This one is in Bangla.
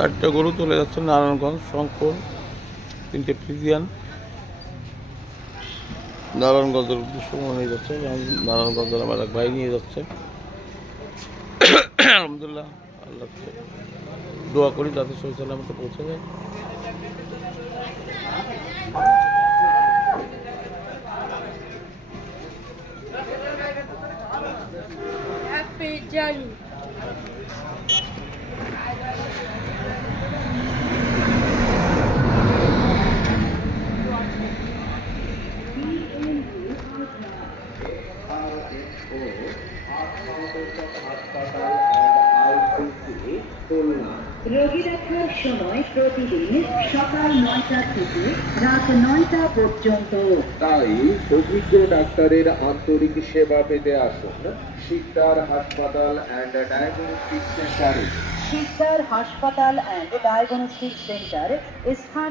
4টে গরু চলে যাচ্ছে নারায়ণগঞ্জ শঙ্কর, 3টে ফ্রিজিয়ান নারায়ণগঞ্জের উদ্দেশ্য নিয়ে যাচ্ছে। নারায়ণগঞ্জের আমার এক ভাই নিয়ে যাচ্ছে। আলহামদুলিল্লাহ, আল্লাহ দোয়া করি যাতে সহি সালামতে পৌঁছে যায়। Happy journey. রোগী দেখার সময় প্রতিদিন সকাল 9টা থেকে রাত 9টা পর্যন্ত। তাই অভিজ্ঞ ডাক্তারের আন্তরিক সেবা পেতে আসুন শিকদার হাসপাতাল অ্যান্ড ডায়াগনস্টিক সেন্টারে। শিকদার হাসপাতাল অ্যান্ড ডায়াগনস্টিক সেন্টার স্থান